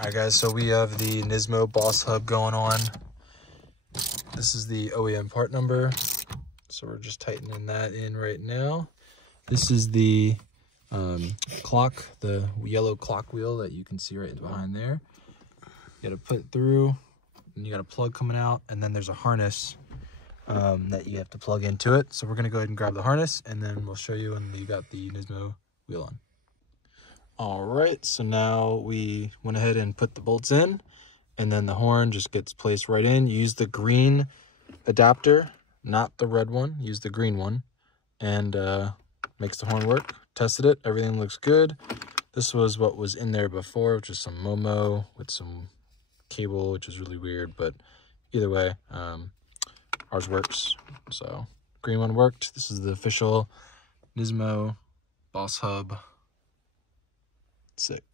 Alright guys, so we have the Nismo Boss Hub going on. This is the OEM part number. So we're just tightening that in right now. This is the clock, the yellow clock wheel that you can see right behind there. You gotta put it through, and you got a plug coming out, and then there's a harness that you have to plug into it. So we're gonna go ahead and grab the harness, and then we'll show you when you got the Nismo wheel on. All right, so now we went ahead and put the bolts in, and then the horn just gets placed right in. Use the green adapter, not the red one. Use the green one, and makes the horn work. Tested it, everything looks good. This was what was in there before, which is some Momo with some cable, which is really weird, but either way, ours works. So green one worked. This is the official Nismo Boss Hub. Sick.